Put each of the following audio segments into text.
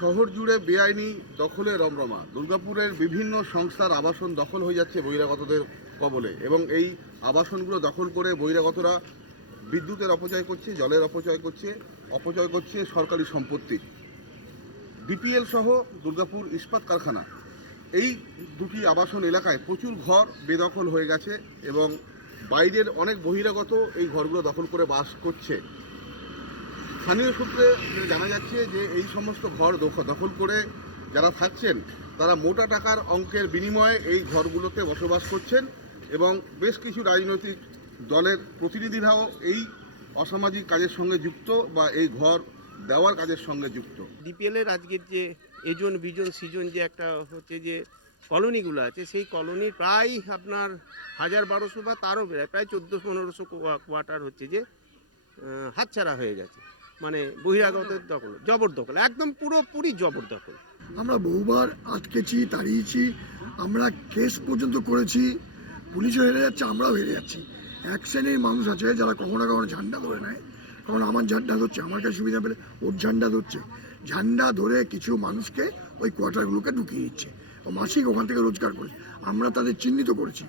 শহর জুড়ে বেআইনি দখলে রমরমা। দুর্গাপুরের বিভিন্ন সংস্থার আবাসন দখল হয়ে যাচ্ছে বহিরাগতদের কবলে, এবং এই আবাসনগুলো দখল করে বহিরাগতরা বিদ্যুতের অপচয় করছে, জলের অপচয় করছে সরকারি সম্পত্তি। ডিপিএল সহ দুর্গাপুর ইস্পাত কারখানা, এই দুটি আবাসন এলাকায় প্রচুর ঘর বেদখল হয়ে গেছে এবং বাইরের অনেক বহিরাগত এই ঘরগুলো দখল করে বাস করছে। স্থানীয় সূত্রে জানা যাচ্ছে যে এই সমস্ত ঘর দখল করে যারা থাকছেন তারা মোটা টাকার অঙ্কের বিনিময়ে এই ঘরগুলোতে বসবাস করছেন, এবং বেশ কিছু রাজনৈতিক দলের প্রতিনিধিরাও এই অসামাজিক কাজের সঙ্গে যুক্ত বা এই ঘর দেওয়ার কাজের সঙ্গে যুক্ত। ডিপিএলের আজকের যে এজন বিজন সিজন যে একটা হচ্ছে যে কলোনিগুলো আছে, সেই কলোনির প্রায় আপনার 1000-1200 বা তারও প্রায় 1400-1500 কোয়ার্টার হচ্ছে যে হাতছাড়া হয়ে গেছে, মানে বহিরাগতের দখল, জবরদখল, একদম পুরোপুরি জবরদখল। আমরা বহুবার আটকেছি, তাড়িয়েছি, আমরা কেস পর্যন্ত করেছি, পুলিশও হেরে যাচ্ছে, আমরাও হেরে যাচ্ছি। এক শ্রেণীর মানুষ আছে যারা কখনো কখনো ঝান্ডা ধরে নেয়, কারণ আমার ঝান্ডা ধরছে, আমার কাছে সুবিধা পেলে ওর ঝান্ডা ধরছে, ঝান্ডা ধরে কিছু মানুষকে ওই কোয়ার্টারগুলোকে ঢুকিয়ে দিচ্ছে, মাসিক ওখান থেকে রোজগার করে। আমরা তাদের চিহ্নিত করেছি।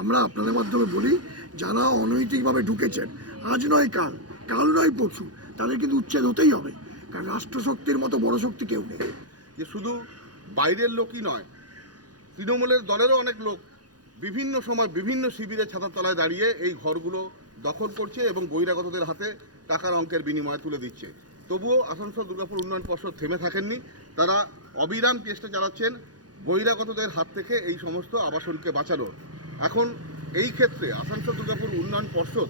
আমরা আপনাদের মাধ্যমে বলি, যারা অনৈতিকভাবে ঢুকেছেন, আজ নয় কাল, কাল নয় পরশু, তাদের কিন্তু উচ্ছেদ হতেই হবে, কারণ রাষ্ট্রশক্তির মতো বড় শক্তি কেউ নেই। যে শুধু বাইরের লোকই নয়, তৃণমূলের দলেরও অনেক লোক বিভিন্ন সময় বিভিন্ন শিবিরের ছাতার তলায় দাঁড়িয়ে এই ঘরগুলো দখল করছে এবং বহিরাগতদের হাতে টাকার অঙ্কের বিনিময়ে তুলে দিচ্ছে। তবুও আসানসোল দুর্গাপুর উন্নয়ন পর্ষদ থেমে থাকেননি, তারা অবিরাম চেষ্টা চালাচ্ছেন বহিরাগতদের হাত থেকে এই সমস্ত আবাসনকে বাঁচানোর। এখন এই ক্ষেত্রে আসানসোল দুর্গাপুর উন্নয়ন পর্ষদ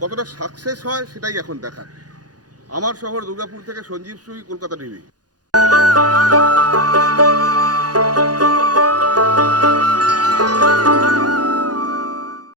কতটা সাকসেস হয় সেটাই এখন দেখার। আমার শহর দুর্গাপুর থেকে সঞ্জীব সুই, কলকাতা টিভি।